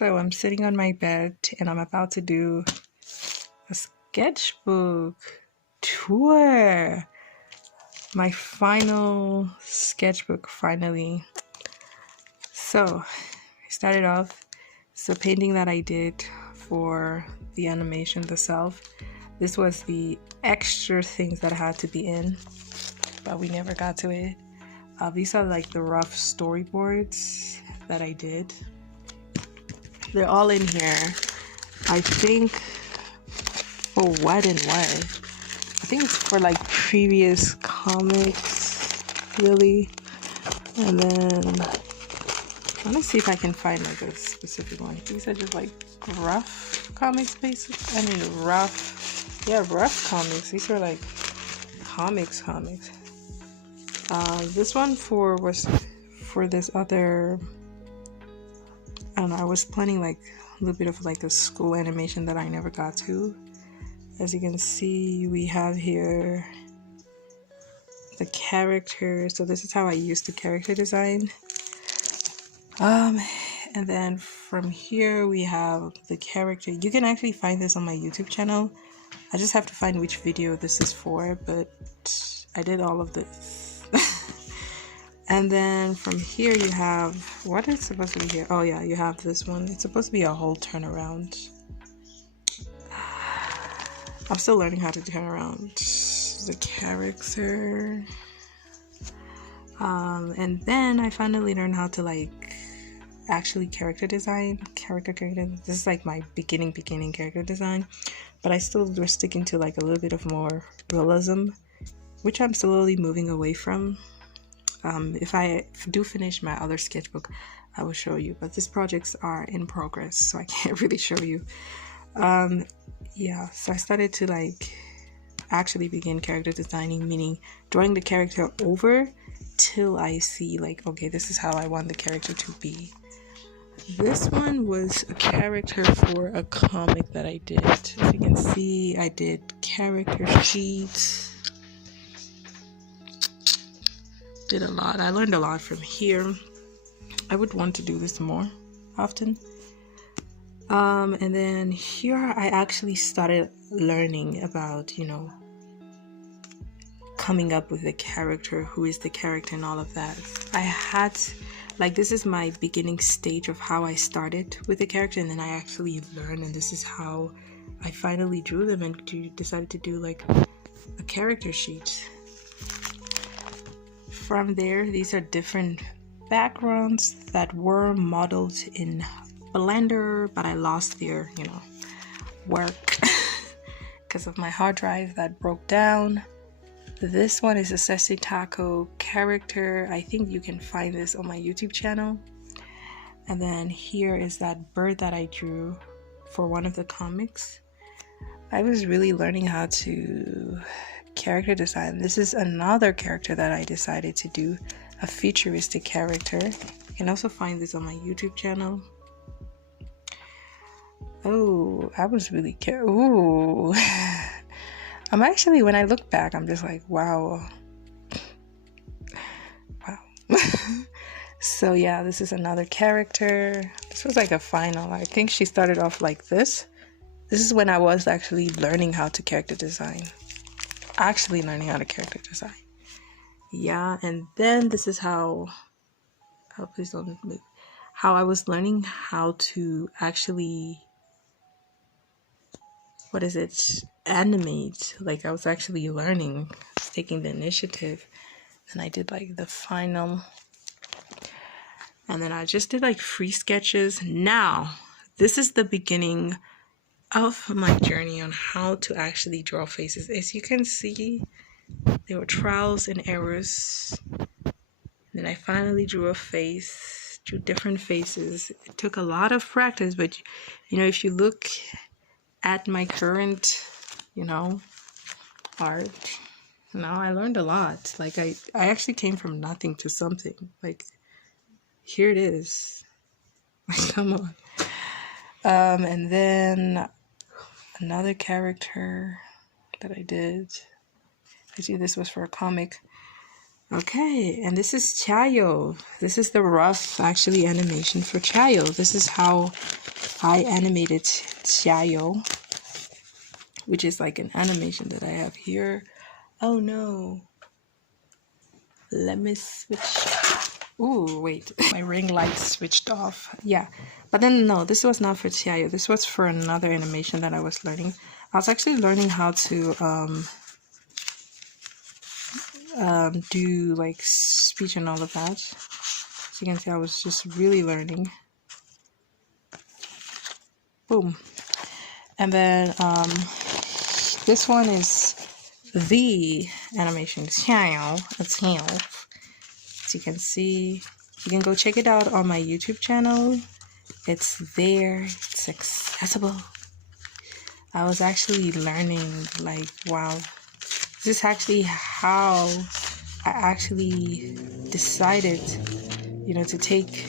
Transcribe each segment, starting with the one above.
So I'm sitting on my bed and I'm about to do a sketchbook tour. My final sketchbook, finally. So I started off, it's a painting that I did for the animation itself. This was the extra things that had to be in, but we never got to it. These are like the rough storyboards that I did. They're all in here. I think for what and what? I think it's for like previous comics, really. And then let me see if I can find like a specific one. These are just like rough comics, basically. I mean, rough. Yeah, rough comics. These are like comics. This one was for this other. I don't know, I was planning like a little bit of like a school animation that I never got to. As you can see, we have here the character. So this is how I used the character design. And then from here we have the character. You can actually find this on my YouTube channel. I just have to find which video this is for, but I did all of this. And then from here you have, what is supposed to be here? Oh yeah, you have this one. It's supposed to be a whole turnaround. I'm still learning how to turn around the character. And then I finally learned how to like actually character design. This is like my beginning character design. But I still was sticking to like a little bit of more realism, which I'm slowly moving away from. If I do finish my other sketchbook, I will show you, but these projects are in progress, so I can't really show you. Yeah, so I started to like actually begin character designing, meaning drawing the character over till I see like, okay, this is how I want the character to be. This one was a character for a comic that I did. As you can see, I did character sheets. Did a lot. I learned a lot from here. I would want to do this more often. And then here I actually started learning about, you know, coming up with a character, who is the character and all of that. I had, like, this is my beginning stage of how I started with the character, and then I actually learned, and this is how I finally drew them and decided to do like a character sheet. From there, these are different backgrounds that were modeled in Blender, but I lost their, you know, work because of my hard drive that broke down. This one is a Sessi Taco character. I think you can find this on my YouTube channel. And then here is that bird that I drew for one of the comics. I was really learning how to character design. This is another character that I decided to do, a futuristic character. You can also find this on my YouTube channel. Oh, I was really ooh. I'm actually, when I look back, I'm just like, wow. So yeah, this is another character. This was like a final. I think she started off like this. This is when I was actually learning how to character design. Yeah, and then this is how, oh please don't move, how I was learning how to actually, animate. Like I was actually learning, taking the initiative, and I did like the final, and then I just did like free sketches. Now this is the beginning of my journey on how to actually draw faces. As you can see, there were trials and errors. Then I finally drew a face, drew different faces. It took a lot of practice, but you know, if you look at my current, you know, art, you know, I learned a lot. Like I actually came from nothing to something. Like here it is. Like, come on. And then another character that I did. I see this was for a comic. Okay, and this is Chayo. This is the rough, actually, animation for Chayo. This is how I animated Xiaoyo, which is like an animation that I have here. Oh no. Let me switch. Ooh, wait. My ring light switched off. Yeah. But then, no, this was not for Xiaoyo. This was for another animation that I was learning. I was actually learning how to do like speech and all of that. So you can see I was just really learning. Boom. And then this one is the animation. It's here. As you can see, you can go check it out on my YouTube channel. It's there. It's accessible. I was actually learning, like, wow, this is actually how I actually decided, you know, to take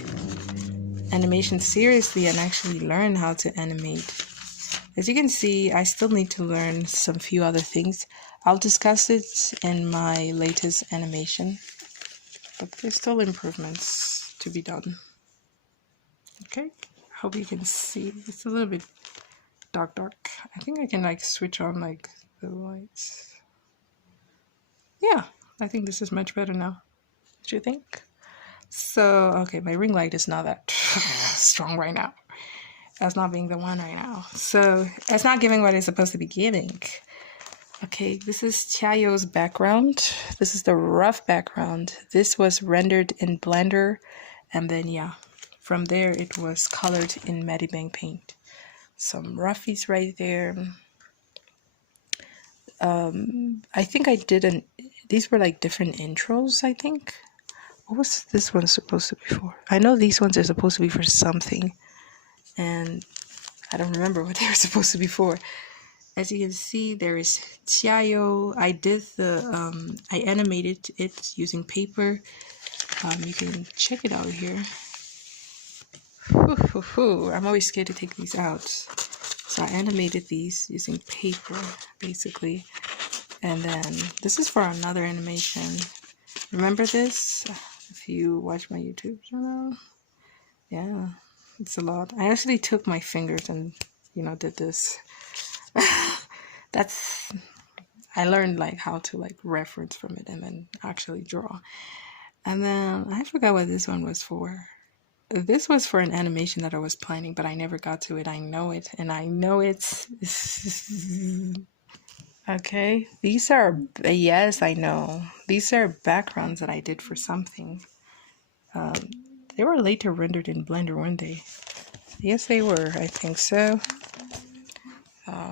animation seriously and actually learn how to animate. As you can see, I still need to learn some few other things. I'll discuss it in my latest animation, but there's still improvements to be done. Okay, I hope you can see. It's a little bit dark. I think I can like switch on like the lights. Yeah, I think this is much better now. What do you think? So, okay, my ring light is not that strong right now. That's not being the one right now. So, it's not giving what it's supposed to be giving. Okay, this is Xiaoyo's background. This is the rough background. This was rendered in Blender. And then, yeah, from there it was colored in Medibang paint. Some roughies right there. I think I did these were like different intros, I think. What was this one supposed to be for? I know these ones are supposed to be for something, and I don't remember what they were supposed to be for. As you can see, there is Xiaoyo. I did I animated it using paper. You can check it out here. I'm always scared to take these out. So I animated these using paper, basically. And then this is for another animation. Remember this? If you watch my YouTube channel. Yeah, it's a lot. I actually took my fingers and, you know, did this. I learned like how to like reference from it and then actually draw. And then I forgot what this one was for. This was for an animation that I was planning, but I never got to it. I know it, and I know it. Okay, these are, yes, I know. These are backgrounds that I did for something. They were later rendered in Blender, weren't they? Yes, they were. I think so.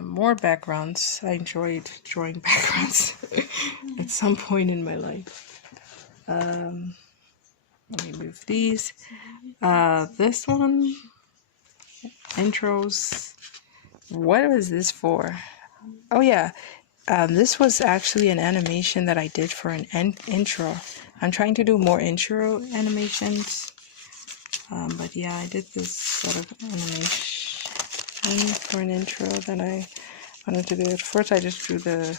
More backgrounds. I enjoyed drawing backgrounds at some point in my life. Let me move these. This one, intros. What was this for? Oh yeah, this was actually an animation that I did for an intro. I'm trying to do more intro animations. But yeah, I did this sort of animation for an intro that I wanted to do. At first I just drew the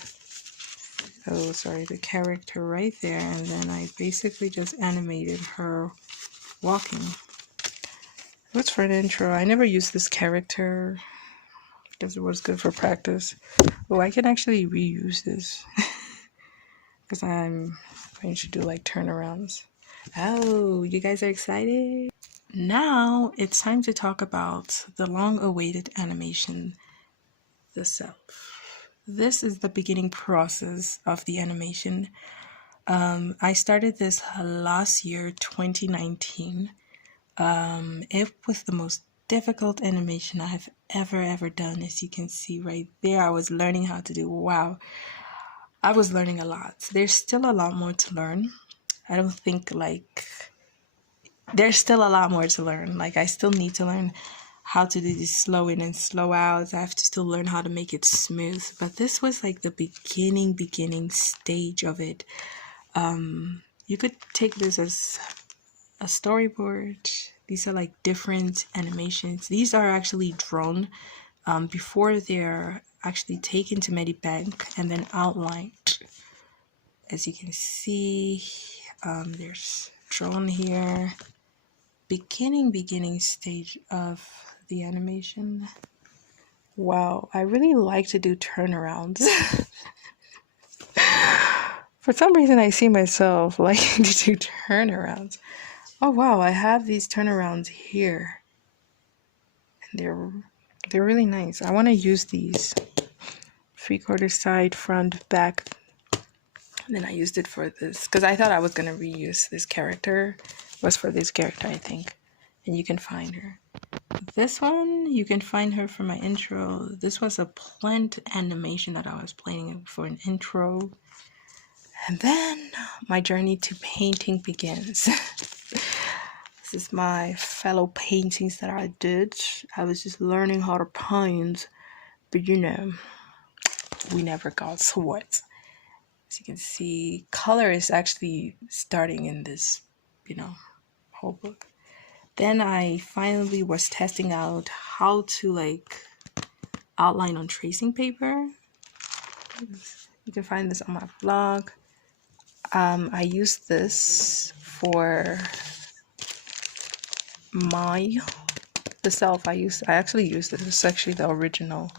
character right there, and then I basically just animated her walking. What's for an intro? I never used this character because it was good for practice. Oh, I can actually reuse this because I'm going to do like turnarounds. Oh, you guys are excited? Now it's time to talk about the long-awaited animation, the self. This is the beginning process of the animation. I started this last year, 2019. It was the most difficult animation I've ever done. As you can see right there, I was learning how to do. Wow, I was learning a lot. There's still a lot more to learn. I don't think like there's still a lot more to learn. Like I still need to learn how to do this slow in and slow out. I have to still learn how to make it smooth. But this was like the beginning stage of it. You could take this as a storyboard. These are like different animations. These are actually drawn before they're actually taken to Medibang and then outlined. As you can see, there's drawn here. Beginning stage of the animation. Wow, I really like to do turnarounds. For some reason, I see myself liking to do turnarounds. Oh wow, I have these turnarounds here. And they're really nice. I want to use these. 3/4 side, front, back. And then I used it for this because I thought I was gonna reuse this character. It was for this character, I think. And you can find her. This one, you can find her for my intro. This was a plant animation that I was playing for an intro. And then my journey to painting begins. This is my fellow paintings that I did. I was just learning how to paint, but you know, we never got sweat. As you can see, color is actually starting in this, whole book. Then I finally was testing out how to like outline on tracing paper. You can find this on my blog. I used this for the self. I actually used this. It's actually the original.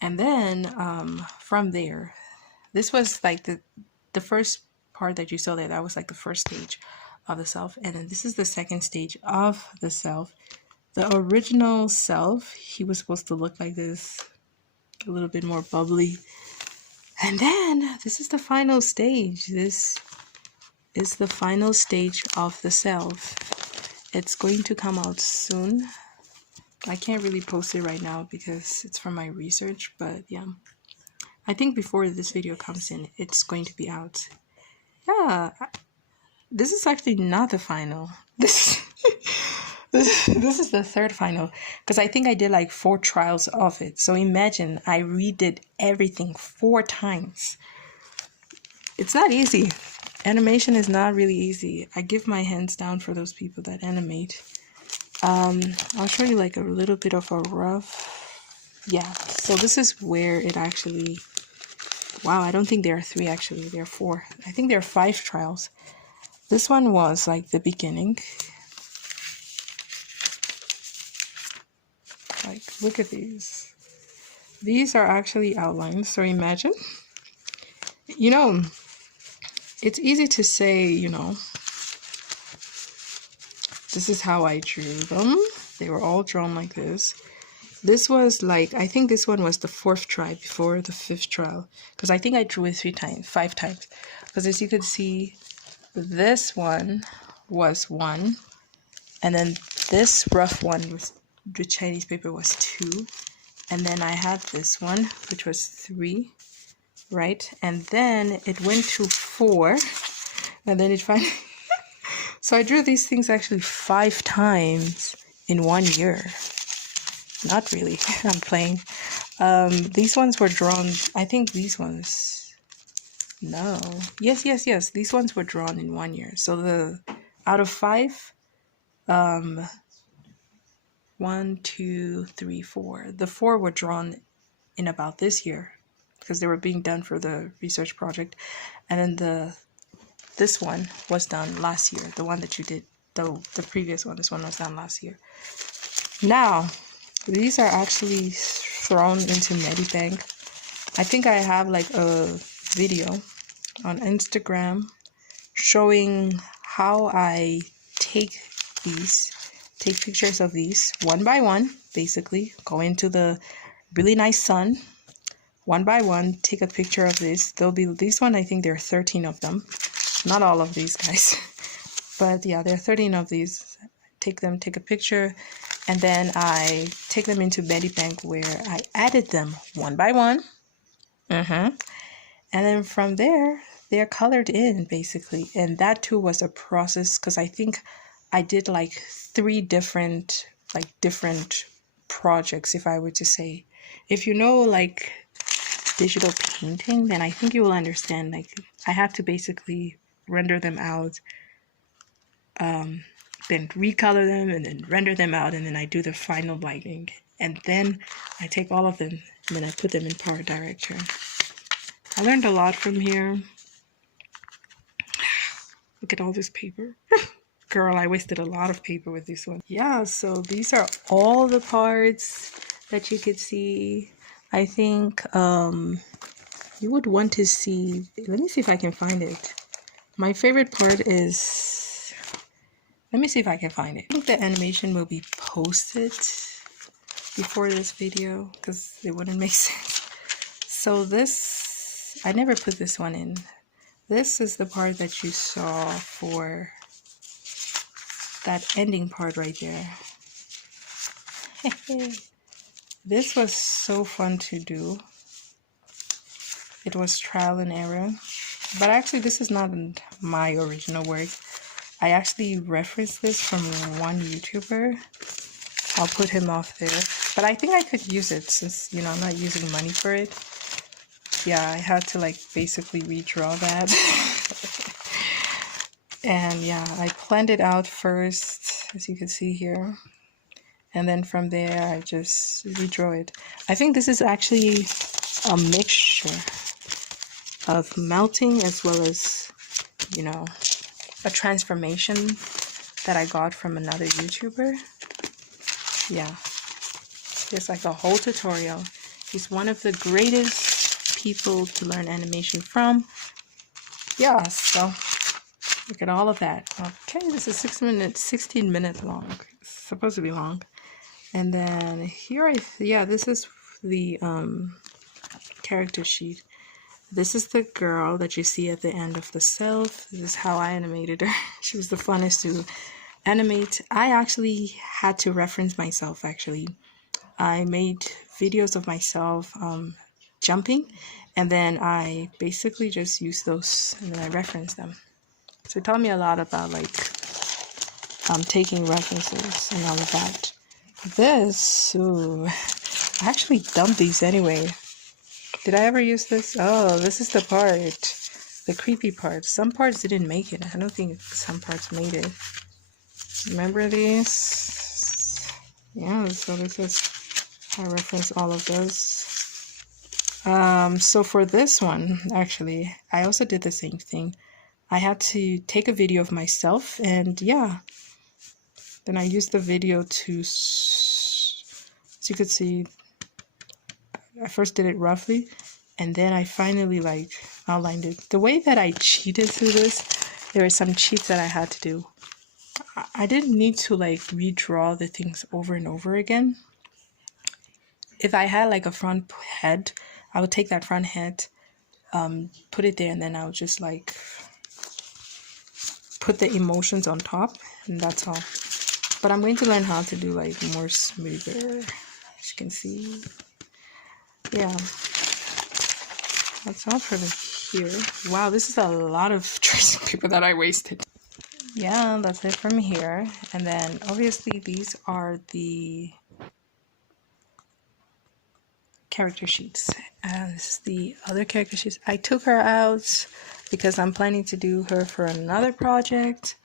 And then from there, this was like the first part that you saw there. That was like the first stage of the self. And then this is the second stage of the self. The original self, he was supposed to look like this, a little bit more bubbly. And then this is the final stage. This is the final stage of the self. It's going to come out soon. I can't really post it right now because it's from my research, but yeah. I think before this video comes in, it's going to be out. Yeah, this is actually not the final. This is the third final because I think I did like 4 trials of it. So imagine I redid everything 4 times. It's not easy. Animation is not really easy. I give my hands down for those people that animate. I'll show you like a little bit of a rough. Yeah, so this is where it actually. Wow, I don't think there are 3 actually. There are 4. I think there are 5 trials. This one was like the beginning. Like, look at these. These are actually outlines. So imagine, it's easy to say, this is how I drew them. They were all drawn like this. This was like, I think this one was the 4th try before the 5th trial. Because I think I drew it 5 times. Because as you can see, this one was 1. And then this rough one with the Chinese paper was 2. And then I had this one, which was 3. Right? And then it went to 4. And then it finally... So I drew these things actually 5 times in 1 year. Not really. I'm playing. These ones were drawn. I think these ones. No. Yes. These ones were drawn in 1 year. So out of 5, 1, 2, 3, 4. The 4 were drawn in about this year because they were being done for the research project, and then this one was done last year. The one that you did, the previous one. This one was done last year. Now. These are actually thrown into Medibank. I think I have like a video on Instagram showing how I take pictures of these one by one, basically. Go into the really nice sun, one by one, take a picture of this. There'll be this one, I think there are 13 of them. Not all of these guys. But yeah, there are 13 of these. Take a picture. And then I take them into Medibank where I added them one by one. And then from there, they're colored in basically. And that too was a process because I think I did like 3 different projects, if I were to say. If you know like digital painting, then I think you will understand. Like I have to basically render them out. Then recolor them and then render them out, and then I do the final lighting, and then I take all of them and then I put them in Power Director. I learned a lot from here. Look at all this paper. Girl, I wasted a lot of paper with this one. Yeah, so these are all the parts that you could see. I think you would want to see, let me see if I can find it. My favorite part is, let me see if I can find it. I think the animation will be posted before this video because it wouldn't make sense. So this, I never put this one in. This is the part that you saw for that ending part right there. This was so fun to do. It was trial and error. But actually, this is not my original work. I actually referenced this from one YouTuber. I'll put him off there. But I think I could use it since, you know, I'm not using money for it. Yeah, I had to like basically redraw that. And yeah, I planned it out first, as you can see here. And then from there, I just redraw it. I think this is actually a mixture of melting as well as, you know, a transformation that I got from another YouTuber. Yeah, there's like a whole tutorial. He's one of the greatest people to learn animation from. Yeah, so look at all of that. Okay, this is 16 minutes long. It's supposed to be long. And then here this is the character sheet. This is the girl that you see at the end of the self. This is how I animated her. She was the funnest to animate. I actually had to reference myself, actually. I made videos of myself jumping, and then I basically just used those and then I referenced them. So it taught me a lot about like taking references and all of that. This, ooh, I actually dumped these anyway. Did I ever use this? Oh, this is the part, the creepy part. Some parts didn't make it. I don't think some parts made it. Remember these? Yeah, so this is, I reference all of those. So for this one, actually, I also did the same thing. I had to take a video of myself, and yeah, then I used the video to, as you could see, I first did it roughly, and then I finally like outlined it. The way that I cheated through this, there were some cheats that I had to do. I didn't need to like redraw the things over and over again. If I had like a front head, I would take that front head, put it there, and then I would just like put the emotions on top, and that's all. But I'm going to learn how to do like more smoother, as you can see. Yeah, that's all for here. Wow, this is a lot of tracing paper that I wasted. Yeah, that's it from here. And then obviously these are the character sheets. And this is the other character sheets. I took her out because I'm planning to do her for another project.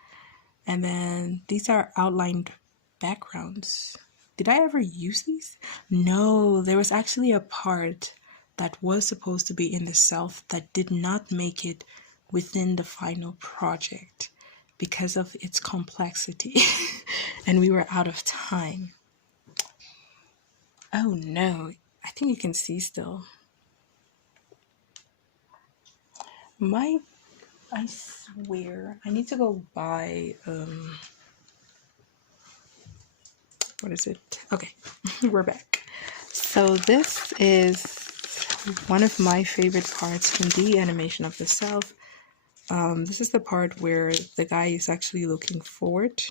And then these are outlined backgrounds. Did I ever use these? No, there was actually a part that was supposed to be in the self that did not make it within the final project because of its complexity. And we were out of time. Oh no, I think you can see still. I swear, I need to go buy, what is it? Okay, we're back. So this is one of my favorite parts in the animation of the self. This is the part where the guy is actually looking forward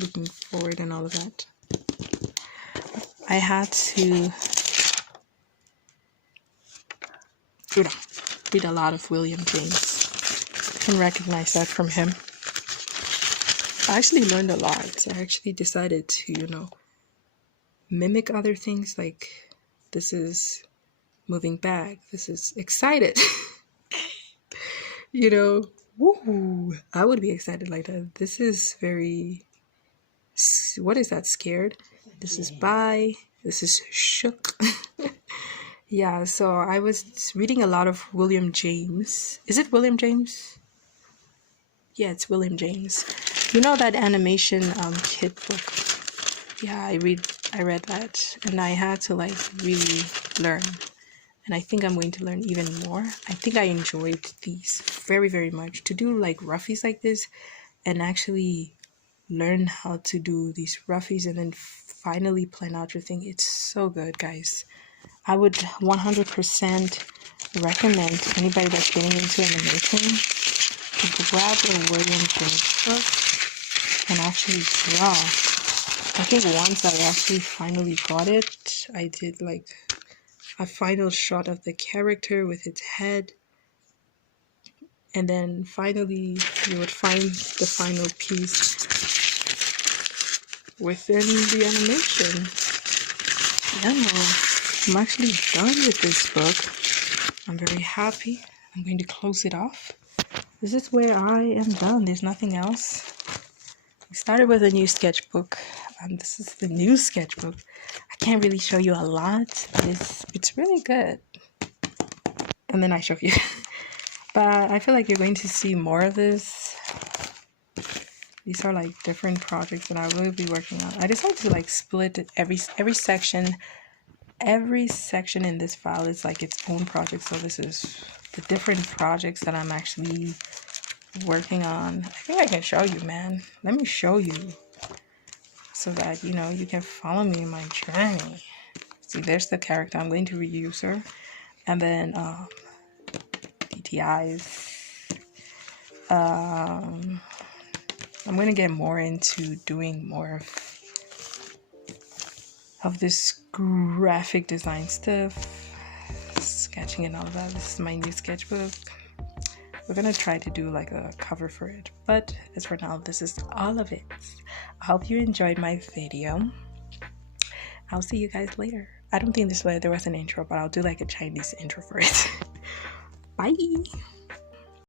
and all of that. I had to read a lot of William James. I can recognize that from him. I actually learned a lot. I actually decided to, you know, mimic other things. Like this is moving back. This is excited. You know, woohoo! I would be excited like that. This is very, what is that, scared? This is bye. This is shook. Yeah, so I was reading a lot of William James. Is it William James? Yeah, it's William James. You know that animation kit book? Yeah, I read that, and I had to like really learn. And I think I'm going to learn even more. I think I enjoyed these very, very much. To do like roughies like this and actually learn how to do these roughies and then finally plan out your thing. It's so good, guys. I would 100% recommend anybody that's getting into animation to grab a William James book and actually draw. I think once I actually finally got it, I did like a final shot of the character with its head, and then finally you would find the final piece within the animation. Yeah, I'm actually done with this book. I'm very happy. I'm going to close it off. This is where I am done. There's nothing else. We started with a new sketchbook. This is the new sketchbook. I can't really show you a lot, but it's really good. And then I show you. But I feel like you're going to see more of this. These are like different projects that I will be working on. I decided to like split it every section. Every section in this file is like its own project. So this is the different projects that I'm actually working on. I think I can show you, man. Let me show you so that you know you can follow me in my journey. See, there's the character. I'm going to reuse her, and then DTIs. I'm going to get more into doing more of this graphic design stuff, sketching and all of that. This is my new sketchbook. We're going to try to do like a cover for it, but as for now, this is all of it. I hope you enjoyed my video. I'll see you guys later. I don't think there was an intro, but I'll do like a Chinese intro for it. Bye.